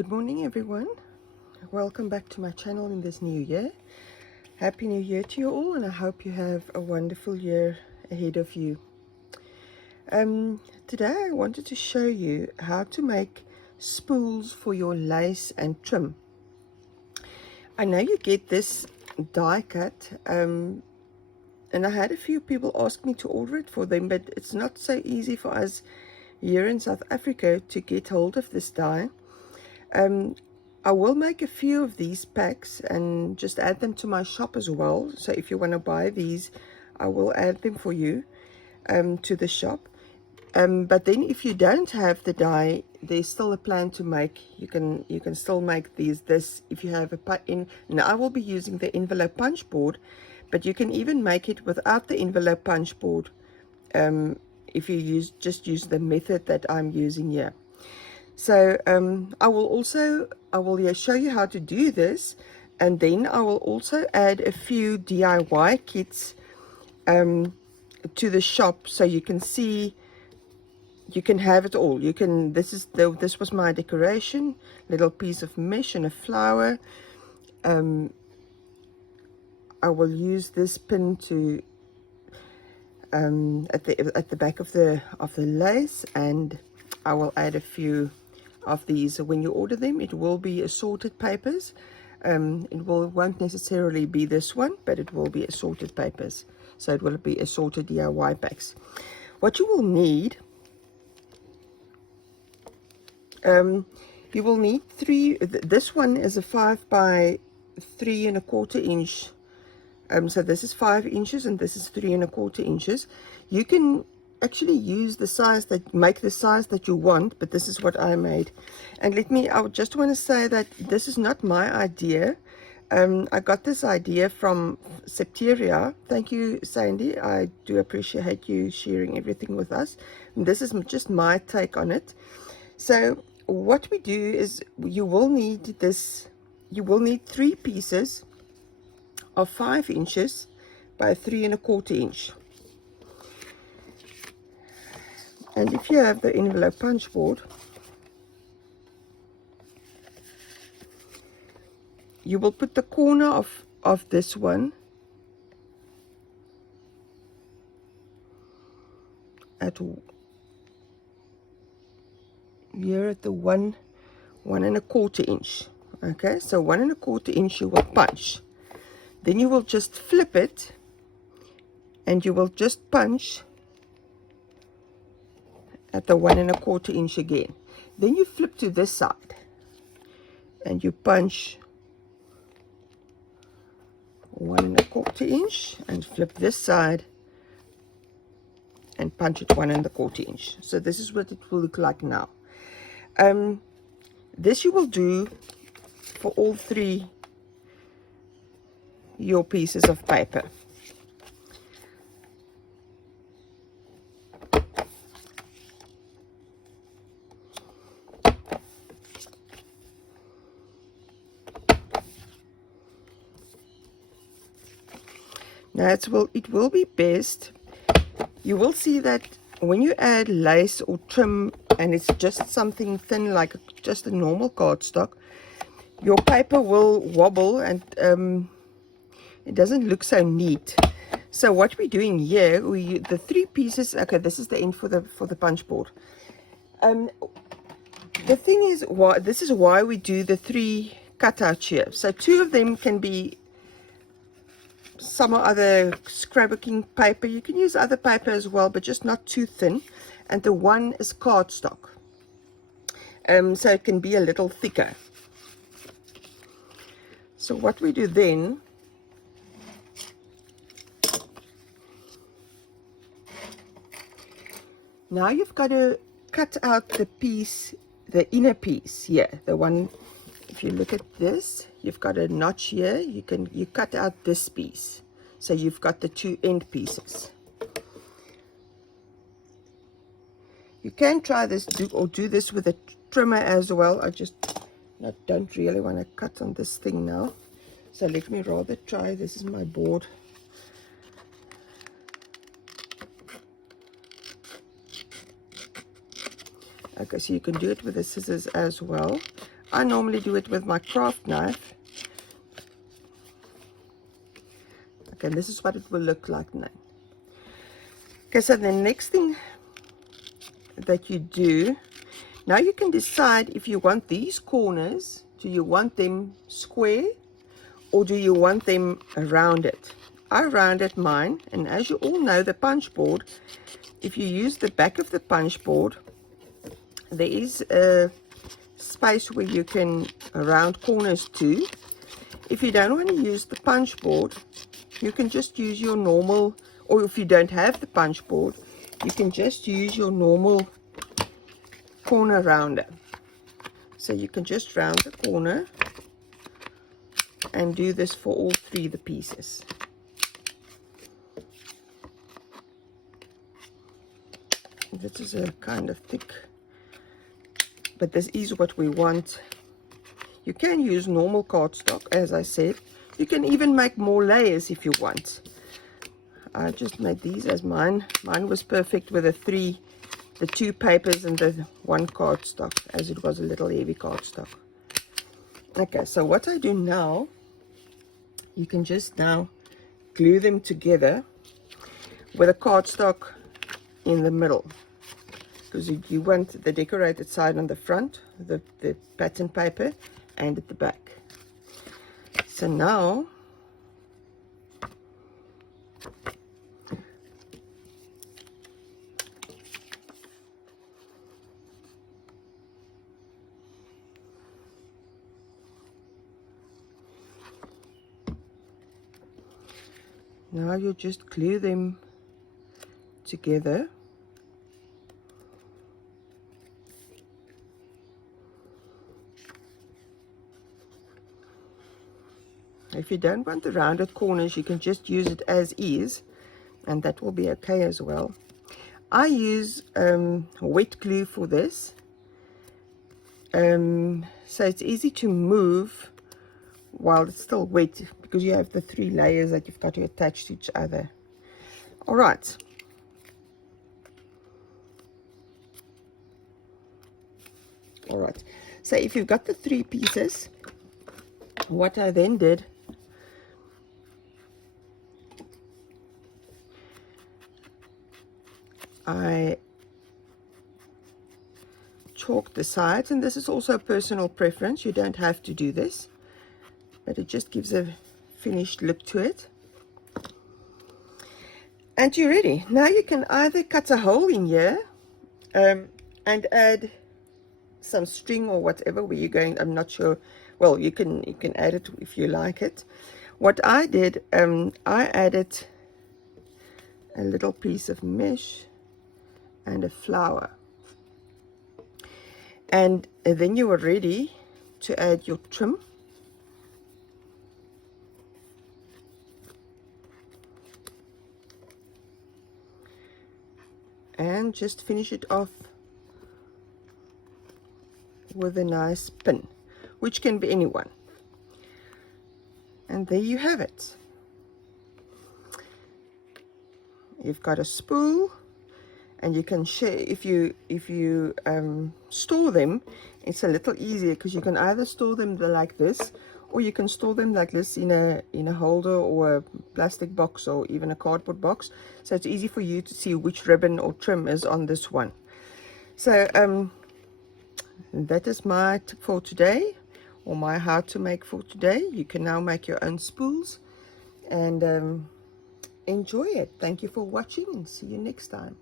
Good morning everyone. Welcome back to my channel in this new year. Happy New Year to you all, and I hope you have a wonderful year ahead of you. Today I wanted to show you how to make spools for your lace and trim. I know you get this die cut and I had a few people ask me to order it for them, but it's not so easy for us here in South Africa to get hold of this die. I will make a few of these packs and just add them to my shop as well. So if you want to buy these, I will add them for you to the shop. But then if you don't have the die, there's still a plan to make. You can still make this if you have now I will be using the envelope punch board, but you can even make it without the envelope punch board if you just use the method that I'm using here. So I will show you how to do this, and then I will also add a few DIY kits to the shop, so you can see, you can have it all. You can, this was my decoration, little piece of mesh and a flower. I will use this pin to at the back of the lace, and I will add a few of these. When you order them, it will be assorted papers. It won't necessarily be this one, but it will be assorted papers, so it will be assorted DIY packs. What you will need, you will need this one is a 5 by 3 1/4 inch. So this is 5 inches and this is 3 1/4 inches. You can actually use the size make the size that you want, but this is what I made. And I just want to say that this is not my idea. I got this idea from Septeria. Thank you, Sandy. I do appreciate you sharing everything with us. And this is just my take on it. So what we do is you will need 3 pieces of 5 inches by 3 1/4 inch. And if you have the envelope punch board, you will put the corner of this one here at the 1 1/4 inch. Okay, so 1 1/4 inch you will punch. Then you will just flip it and you will just punch at the 1 1/4 inch again. Then you flip to this side and you punch 1 1/4 inch and flip this side and punch it 1 1/4 inch. So this is what it will look like now. This you will do for all 3 your pieces of paper. Now it will be best, you will see that when you add lace or trim and it's just something thin like just a normal cardstock, your paper will wobble and it doesn't look so neat. So what we're doing here, the 3 pieces, okay, this is the end for the punch board. The thing is, this is why we do the 3 cutouts here. So 2 of them can be some other scrapbooking paper. You can use other paper as well, but just not too thin. And the one is cardstock, so it can be a little thicker. So what we do then, now you've got to cut out the piece, the inner piece here, the one, if you look at this, you've got a notch here. You cut out this piece, so you've got the 2 end pieces. You can try this or do this with a trimmer as well. I just don't really want to cut on this thing now, so let me rather try. This is my board. Okay, so you can do it with the scissors as well. I normally do it with my craft knife. Okay, this is what it will look like now. Okay, so the next thing that you do, now you can decide if you want these corners, do you want them square or do you want them rounded? I rounded mine, and as you all know, the punch board, if you use the back of the punch board, there is a space where you can round corners to. If you don't want to use the punch board, you can just use your normal, or if you don't have the punch board, you can just use your normal corner rounder. So you can just round the corner and do this for all three of the pieces. This is a kind of thick, but this is what we want. You can use normal cardstock, as I said. You can even make more layers if you want. I just made these as mine. Mine was perfect with the two papers and the one cardstock, as it was a little heavy cardstock. Okay, so what I do now, you can just now glue them together with a cardstock in the middle, because you want the decorated side on the front, the pattern paper, and at the back. So now you just glue them together. If you don't want the rounded corners, you can just use it as is, and that will be okay as well. I use wet glue for this, so it's easy to move while it's still wet, because you have the three layers that you've got to attach to each other. All right. All right. So if you've got the three pieces, what I then did, I chalked the sides, and this is also a personal preference. You don't have to do this, but it just gives a finished look to it. And you're ready. Now you can either cut a hole in here and add some string or whatever where you're going. I'm not sure. Well, you can add it if you like it. What I did, I added a little piece of mesh and a flower, and then you are ready to add your trim. And just finish it off with a nice pin, which can be anyone. And there you have it. You've got a spool, and you can share. If you store them, it's a little easier, because you can either store them like this, or you can store them like this in a holder or a plastic box or even a cardboard box. So it's easy for you to see which ribbon or trim is on this one. So that is my tip for today, or my how to make for today. You can now make your own spools and enjoy it. Thank you for watching, and see you next time.